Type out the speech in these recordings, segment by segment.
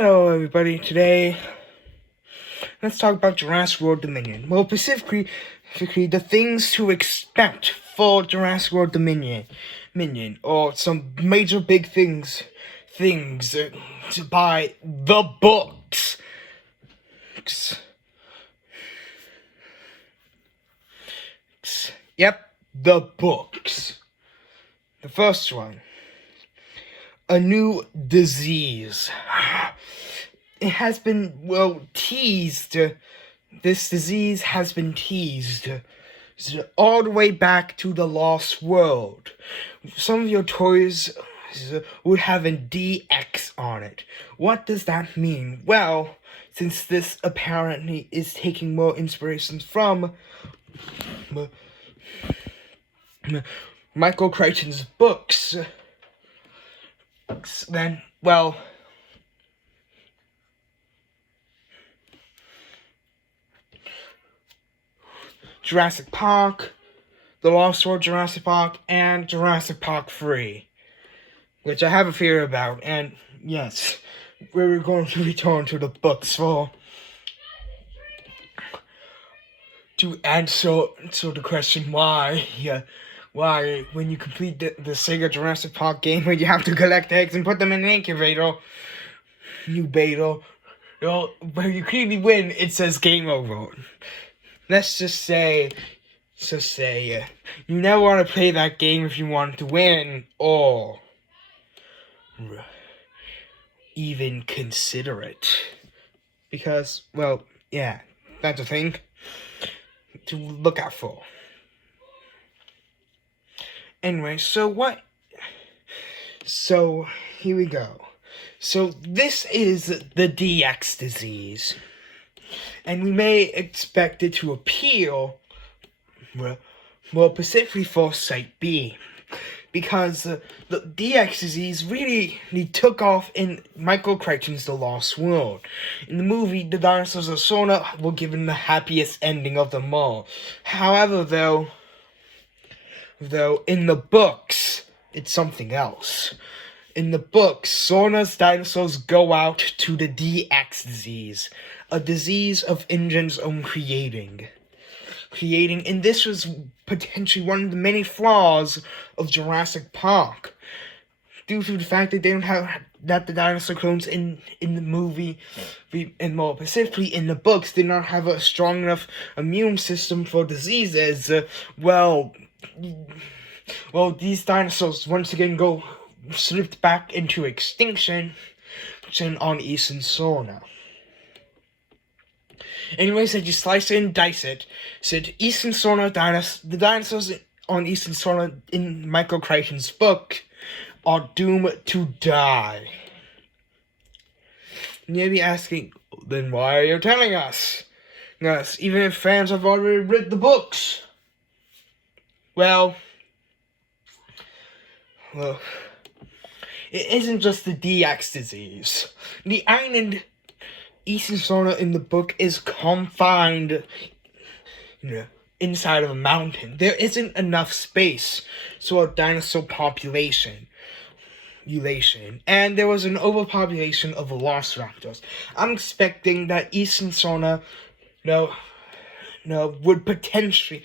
Hello everybody, today let's talk about Jurassic World Dominion. Well, specifically the things to expect for Jurassic World Dominion, or some major big things to buy the books. Yep, the books. The first one, a new disease. It has been, teased. This disease has been teased all the way back to the Lost World. Some of your toys would have a DX on it. What does that mean? Well, since this apparently is taking more inspirations from Michael Crichton's books, then, well, Jurassic Park, The Lost World Jurassic Park, and Jurassic Park 3, which I have a fear about, and yes, we're going to return to the books to answer the question why when you complete the Sega Jurassic Park game where you have to collect eggs and put them in an incubator, where you clearly win, it says game over. Let's just say, you never want to play that game if you want to win, or even consider it. Because, well, yeah, that's a thing to look out for. Anyway, so here we go. So this is the DX disease. And we may expect it to appeal, specifically for Site B, because the DX disease really took off in Michael Crichton's The Lost World. In the movie, the dinosaurs of Sona were given the happiest ending of them all. However, though, in the books, it's something else. In the books, Sona's dinosaurs go out to the DX disease, a disease of Ingen's own creating, and this was potentially one of the many flaws of Jurassic Park, due to the fact that they don't have that the dinosaur clones in the movie, and more specifically in the books, did not have a strong enough immune system for diseases. These dinosaurs once again slipped back into extinction on Eastern Sona. Anyways, I just slice it and dice it. Said Eastern Sona the dinosaurs on Eastern Sona in Michael Crichton's book are doomed to die. And you'll be asking, then why are you telling us? Yes, even if fans have already read the books. Well, it isn't just the DX disease. The island Eastern Sona in the book is confined, inside of a mountain. There isn't enough space for a dinosaur population. And there was an overpopulation of velociraptors. I'm expecting that Eastern Sona, would potentially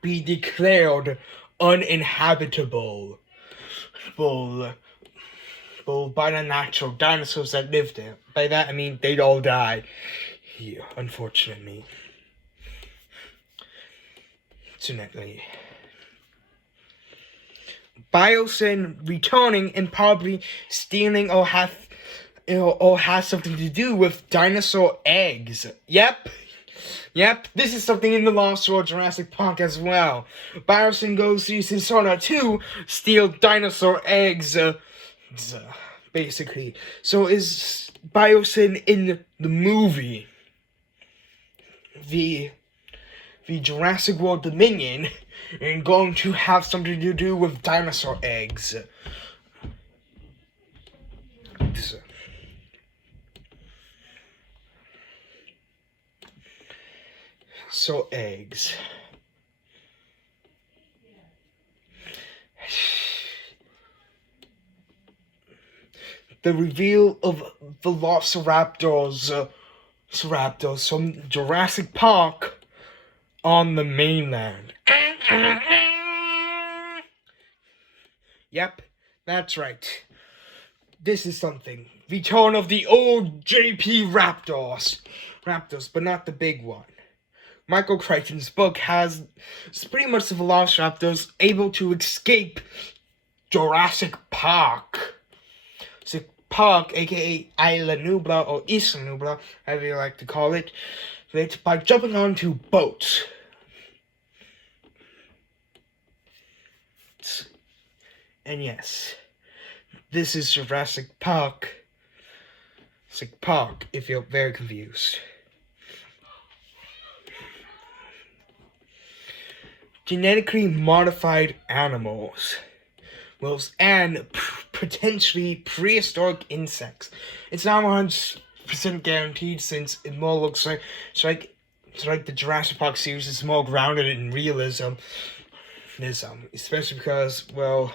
be declared uninhabitable by the natural dinosaurs that lived there. By that I mean they'd all die here, unfortunately. Biosyn returning and probably stealing or has something to do with dinosaur eggs. Yep, this is something in the Lost World Jurassic Park as well. Biosyn goes to Eastern Sona to steal dinosaur eggs, basically. So is Biosyn in the movie, the Jurassic World Dominion, and going to have something to do with dinosaur eggs? So eggs. the reveal of velociraptors from Jurassic Park on the mainland. Yep, that's right. This is something. Return of the old JP Raptors, but not the big one. Michael Crichton's book has pretty much the velociraptors able to escape Jurassic Park. Jurassic Park, aka Isla Nubla or Isla Nubla, however you like to call it, by jumping onto boats. And yes, this is Jurassic Park. Jurassic Park, if you're very confused. Genetically modified animals, and potentially prehistoric insects. It's not 100% guaranteed, since it more looks like it's like the Jurassic Park series is more grounded in realism, especially because, well,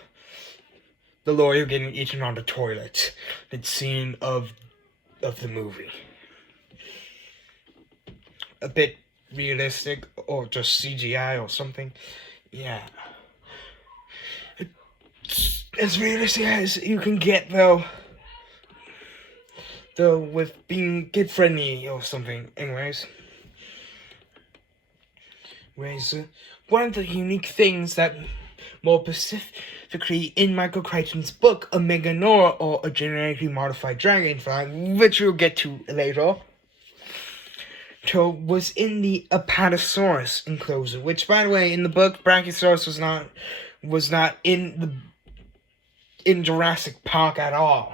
the lawyer getting eaten on the toilet, that scene of the movie. A bit realistic, or just CGI or something. Yeah. It's as realistic as you can get, though with being kid friendly or something. Anyways, one of the unique things that more specifically in Michael Crichton's book, a Meganora, or a genetically modified dragonfly, which we'll get to later, was in the Apatosaurus enclosure, which, by the way, in the book, Brachiosaurus was not in Jurassic Park at all.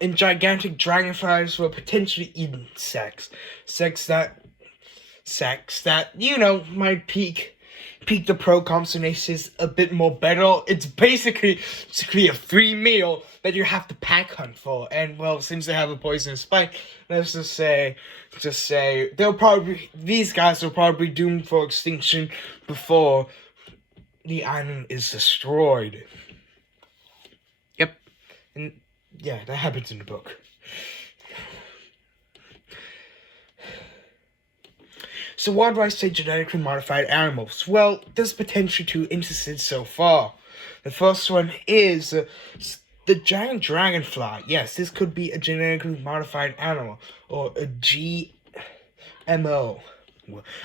And gigantic dragonflies were potentially insects. Sex that might pique the pro consternations a bit more better. It's basically a free meal that you have to pack hunt for. And, well, since they have a poisonous spike, let's just say these guys will probably be doomed for extinction before the island is destroyed. Yep. And yeah, that happens in the book. So why do I say genetically modified animals? Well, there's potentially 2 instances so far. The first one is the giant dragonfly. Yes, this could be a genetically modified animal, or a GMO,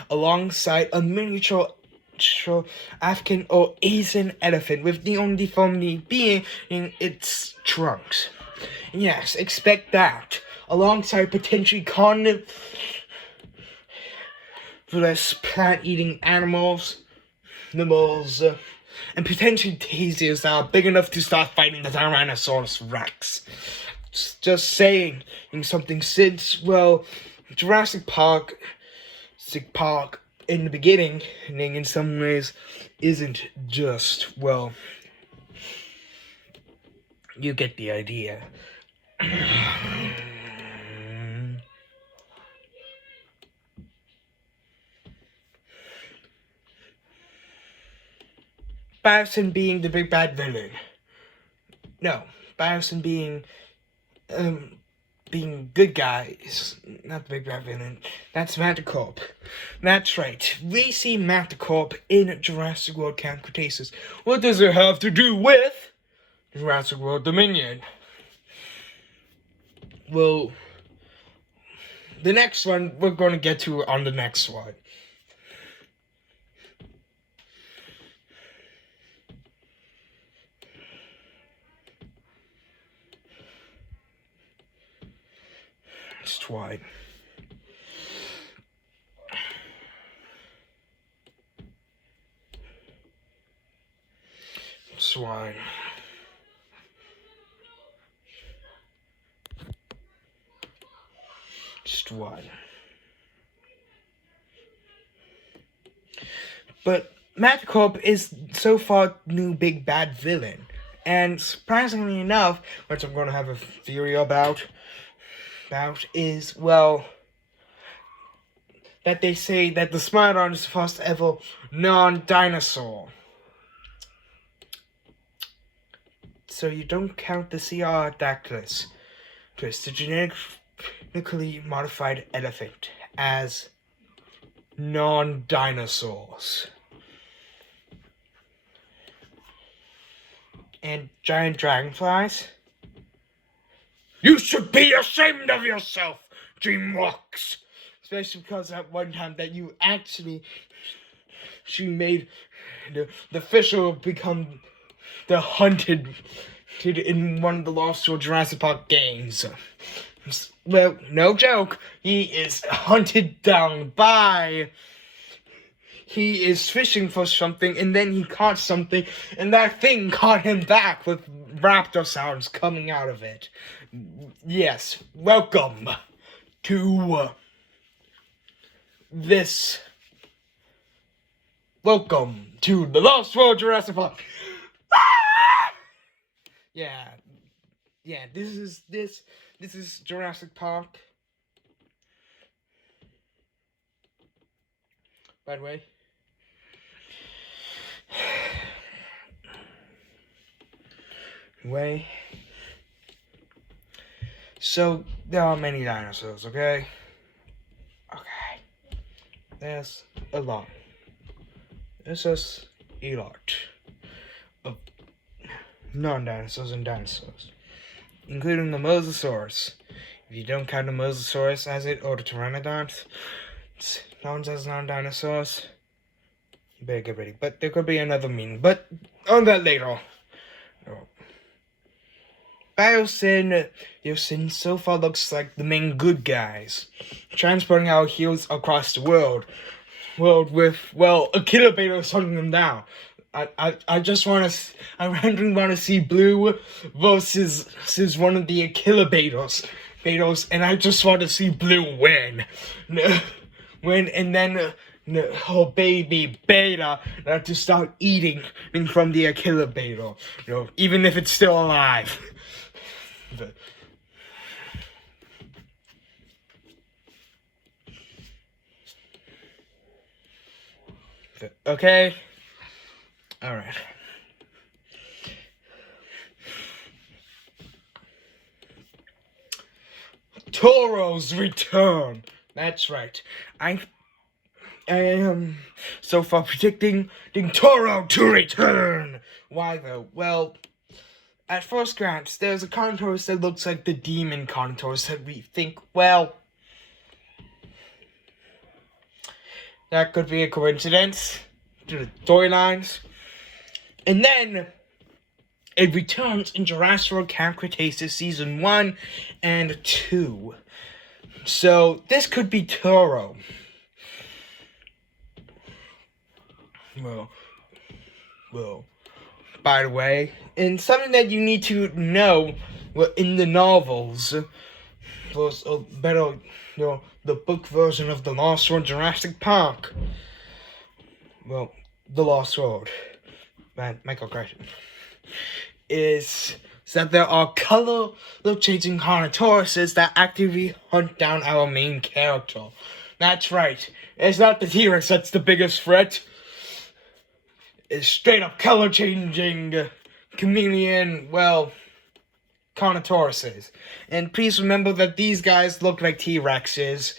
alongside a miniature African or Asian elephant, with the only deformity being in its trunks. Yes, expect that, alongside potentially carnivorous plant-eating animals, and potentially tasers that are big enough to start fighting the Tyrannosaurus Rex. Just saying something, since, well, Jurassic Park in the beginning, in some ways, isn't just, well, you get the idea. Bison being the big bad villain. No, Bison being good guys, not the big bad villain. That's Manticorp. That's right. We see Manticorp in Jurassic World Camp Cretaceous. What does it have to do with Jurassic World Dominion? Well, the next one we're going to get to on the next one. Swine. Swine. But Manticorp is so far new big bad villain. And surprisingly enough, which I'm going to have a theory about is, well, that they say that the Smilodon is the first ever non-dinosaur. so you don't count the Dactylus, the genetically modified elephant, as non-dinosaurs. And giant dragonflies? You should be ashamed of yourself, DreamWorks! Especially because at one time that she made the official become the hunted in one of the Lost World Jurassic Park games. Well, no joke, he is hunted down by... He is fishing for something, and then he caught something, and that thing caught him back with raptor sounds coming out of it. Yes, welcome to this. Welcome to the Lost World Jurassic Park. Ah! Yeah, this is Jurassic Park. By the way. So there are many dinosaurs, okay? There's a lot. There's just a lot of non-dinosaurs and dinosaurs, including the Mosasaurus. If you don't count the Mosasaurus as it, or the Pteranodons, known as non-dinosaurs, you better get ready. But there could be another meaning, but on that later. Biosyn so far looks like the main good guys, transporting our heroes across the world with, well, a killer beta hunting them down. I randomly want to see Blue versus one of the Aquila betas, and I just want to see Blue win, and then her baby beta to start eating from the Aquila beta, even if it's still alive. Okay? Alright. Toro's return. That's right. I am so far predicting Toro to return. Why though? Well, at first glance, there's a Carnotaurus that looks like the demon Carnotaurus that we think, well, that could be a coincidence to the storylines. And then it returns in Jurassic World Camp Cretaceous Season 1 and 2. So this could be Toro. Well, by the way, and something that you need to know in the novels was a better, the book version of The Lost World Jurassic Park. Well, The Lost World, Michael Crichton, is that there are color-changing Carnotauruses that actively hunt down our main character. That's right, it's not the T-Rex that's the biggest threat. It's straight up color-changing chameleon, well, Carnotauruses. And please remember that these guys look like T-Rexes,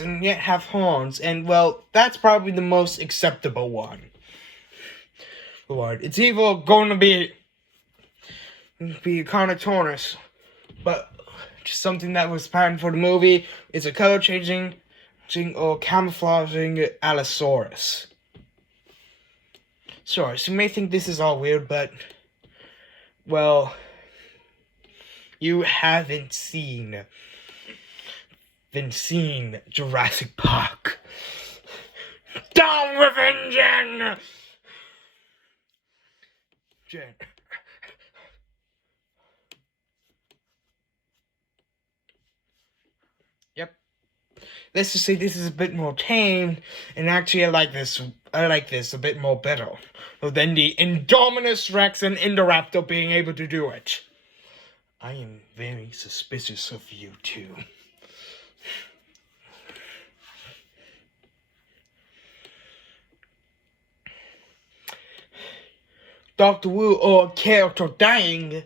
and yet have horns. And, well, that's probably the most acceptable one. It's either going to be a Carnotaurus, but just something that was planned for the movie is a color-changing or camouflaging Allosaurus. Sure, so you may think this is all weird, but, well, you haven't seen Jurassic Park. Down with engine! Jen. Yep. Let's just say this is a bit more tame, and actually I like this a bit more better than the Indominus Rex and Indoraptor being able to do it. I am very suspicious of you two. Doctor Wu or a character dying,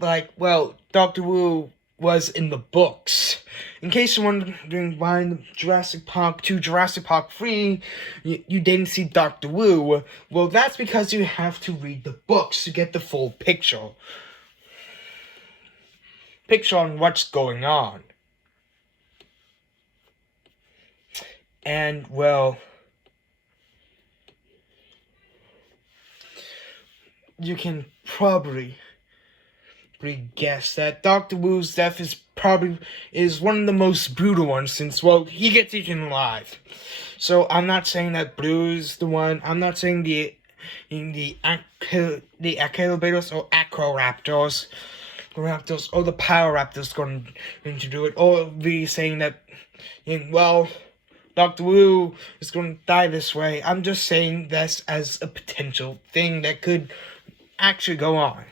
like, well, Doctor Wu was in the books. In case you're wondering why in Jurassic Park 2, Jurassic Park 3, you didn't see Doctor Wu, well, that's because you have to read the books to get the full picture. Picture on what's going on. And, well, you can probably guess that Dr. Wu's death is one of the most brutal ones since, well, he gets eaten alive. So I'm not saying that Blue is the one. I'm not saying the Achylobators or Acroraptors or the Poweraptors going to do it, or be saying that, well, Dr. Wu is going to die this way. I'm just saying this as a potential thing that could actually go on.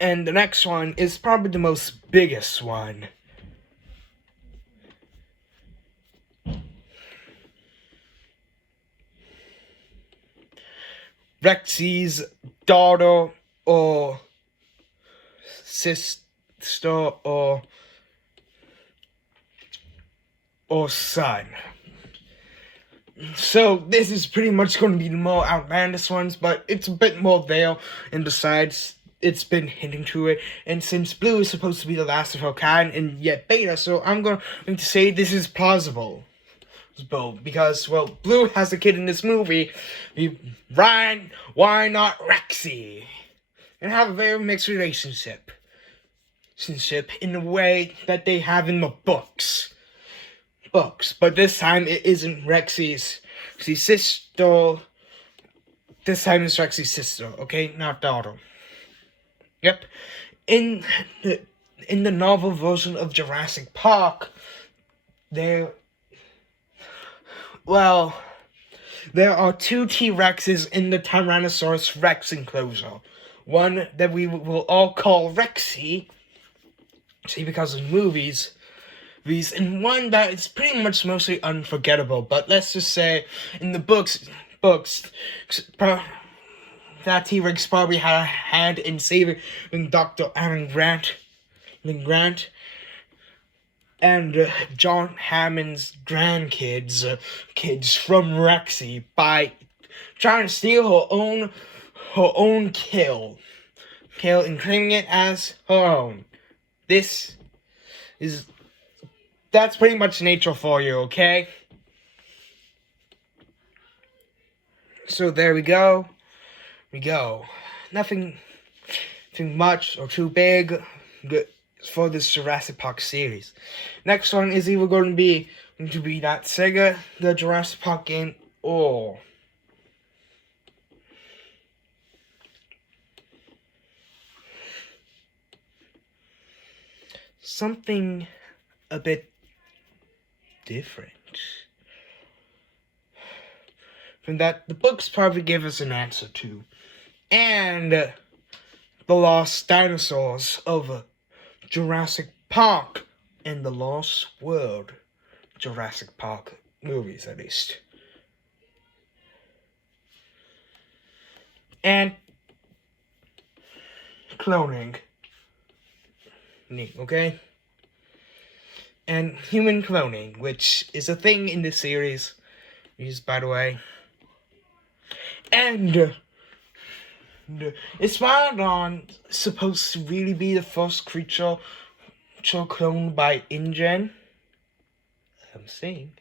And the next one is probably the most biggest one. Rexy's daughter or sister or son. So this is pretty much going to be the more outlandish ones, but it's a bit more there, and besides, it's been hinting to it. And since Blue is supposed to be the last of her kind, and yet Beta, so I'm going to say this is plausible. Because, well, Blue has a kid in this movie. Ryan, why not Rexy? And have a very mixed relationship in the way that they have in the books. But this time it isn't Rexy's sister. This time it's Rexy's sister, okay? Not daughter. Yep. In the novel version of Jurassic Park, there are two T-Rexes in the Tyrannosaurus Rex enclosure. One that we will all call Rexy, because of movies, and one that is pretty much mostly unforgettable. But let's just say, in the books, that T-Rex probably had a hand in saving Dr. Alan Grant, and John Hammond's grandkids, kids from Rexy, by trying to steal her own kill, and claiming it as her own. That's pretty much nature for you, okay? So there we go. Nothing too much or too big for this Jurassic Park series. Next one is either going to be that Sega, the Jurassic Park game, or something a bit different. From that the books probably give us an answer to. And the Lost Dinosaurs of Jurassic Park and the Lost World Jurassic Park movies, at least. And cloning. Okay? And human cloning, which is a thing in this series, by the way. And is Smilodon supposed to really be the first creature cloned by InGen? I'm saying.